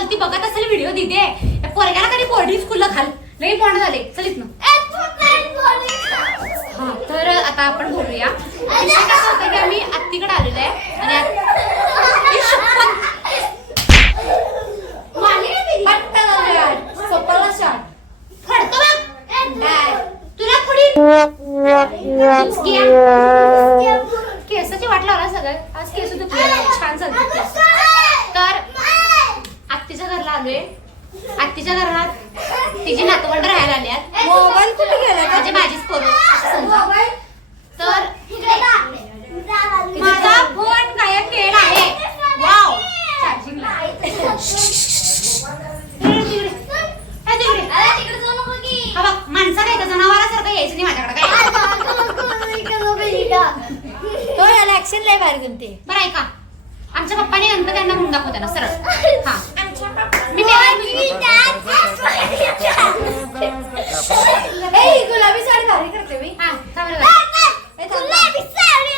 चल ती बघत असेल व्हिडिओ दिदे पोरग्याला कधी बोर्डिंग स्कूलला घाल. लई बॉन्ड झाले. चल इथनं. हा तर आता आपण बोलूया. विषय काय होतं की आम्ही आत्तीकडे आलेलो आहे. आणि आत- ई शपथ. हट्ट झालं यार. स्वतःला शांत. फडतो बघ. काय? तुला थोडी केसाची वाट लावला सगळं. आज केस दुखले छान चालते केस. तर आत्तीच्या घरला आलोय आत्तीच्या घरात तिची नातवंड राहायला आल्यात मोबाईल कुठे गेला? म्हणजे माझीच असं समजा. तर माझा फोन गायब केलेला आहे? वाव हा माणसा काय का? जनावरासारखं यायचं नाही माझ्याकडे काय? तो याला ऍक्शन लय भारी जमते बरं ऐका. आमच्या पप्पाने नंतर त्यांना म्हणून दाखवते ना सरळ. हा. गुलाबी साडी भारी करते मी. हा का बरं बरं. उठ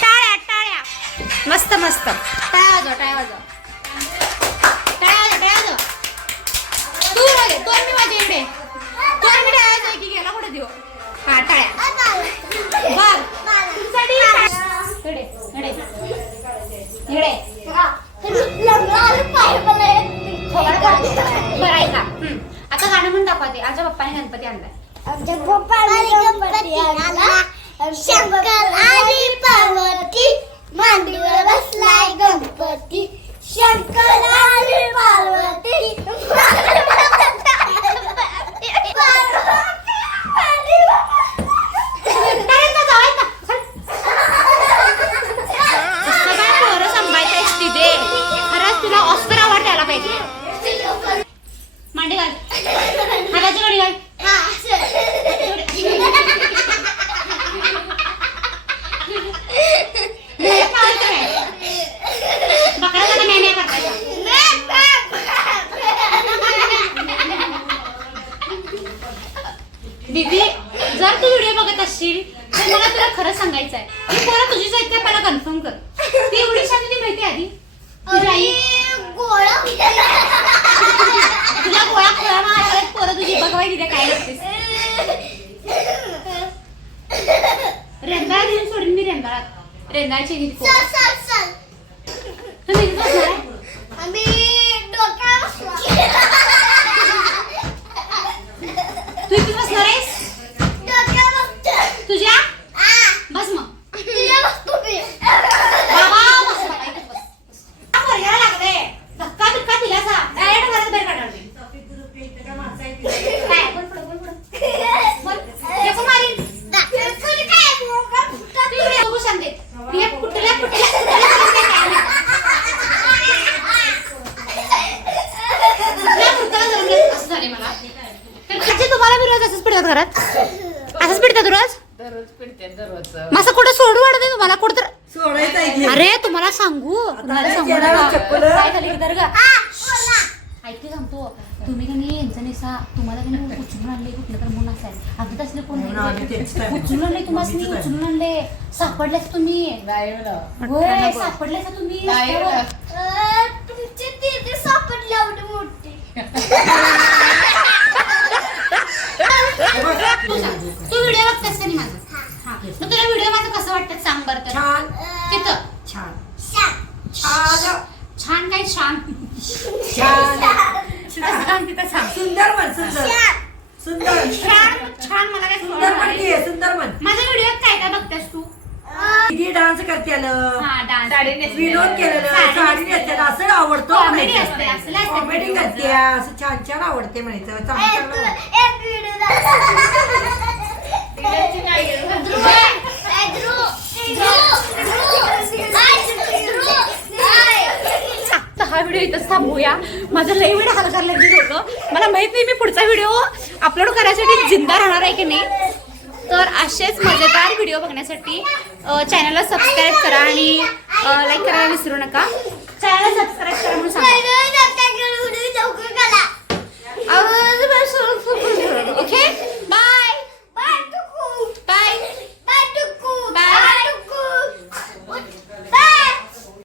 टाळ्या टाळ्या. मस्त मस्त. टाळ्या वाजव टाळ्या वाजव. टाळ्या वाजव टाळ्या वाजव. तू वाजे दोन मी वाजे इकडे. दोन मी टाळ्या वाजव की गेला कुठे देऊ? हा टाळ्या. आता गाणं म्हणून दाखवते आमच्या पप्पाने गणपती आणलाय. आमच्या पप्पाला गणपती आला शंकर आणि पार्वती मांडीवर बसलाय गणपती. शंकर आणि पार्वती दीदी जर तू व्हिडिओ बघत असशील तर मला तुला खरं सांगायचं आहे ही पोरं तुझीच आहेत का मला कन्फर्म कर. ती एवढी शांत ती माहिती आधी. तुझी आई तुझ्या गोळा खोळा मारा पोरं तुझी बघवाय तिथे काय लागतेस रेंदाळा घेऊन सोडून मी रेंदाळात. रेंदाळची ही पोरं. तुम्ही इथं बसणार आहे? तू इथे बसणार आहेस तुझ्या बस मग बाबा बस बाबा, इथेच बस. हा पोरग्याला लागलंय. धक्का बिक्का दिला असा. Direct घरात बाहेर काढणार मी. काय? बोल पुढं, बोल पुढं. बोल. फेकून मारीन. तू इकडे बघू शांतीत. हे कुठल्या कुठल्या कुठल्या कुठल्या काय नाही. कुठल्या कुठल्या जाऊन दे. असं झालंय मला. तर आजी तुम्हाला बी रोज असंच पिडतात घरात असंच पिडतात रोज दररोज पिडते दररोज मग असं कुठं सोडू वाटत नाही तुम्हाला कुठं तर सोडायचं आहे की. अरे तुम्हाला सांगू तुम्हाला सांगू केलं नका. चप्पलं? काय झालं की दर्गा ऐक की सांगतो तुम्ही का नाही यांचा निसा तुम्हाला का नाही उचलून आणले कुठलं तर म्हणून असायला अगदी असले कोण म्हणून आम्ही तेच नाही. काय उचलून आणले तुम्हाला काय? उचलून आणले सापडलेस तुम्ही. होय सापडलेस तुम्ही नाही रस्त्यावर? म्हणा. तुमची दीदी सापडली एवढी मोठी तू व्हिडिओ बघतेस का नाही माझा हा. मग तुला व्हिडिओ माझं कसं वाटतं सांग बरं तर छान तिथं. छान. छान. छान. काय छान? छान. तिथं सांग तिथं सांग सुंदर म्हण सुंदर. सुंदर. छान छान मला काय सुंदर म्हण सुंदर म्हण. माझ्या व्हिडिओत काय काय बघतेस तू? किती डान्स करते आलं हा डान्स साडी नेसली. विनोद केलेलं साडी साडी नेसते. असं आवडतो Comedy असते, असलं असतं. कॉमेडी करते. असं छान छान आवडते म्हणायचं. चांगलं व्हिडिओ हा व्हिडिओ इथंच थांबूया. माझं लई वेळ हलका लगेच होतं मला माहीत नाही मी पुढचा व्हिडिओ अपलोड करायसाठी जिंदा राहणार आहे की नाही. तर असेच मजेदार व्हिडिओ बघण्यासाठी चॅनलला सबस्क्राईब करा आणि लाईक करायला विसरू नका. चॅनलला सबस्क्राईब करा म्हणून सांगा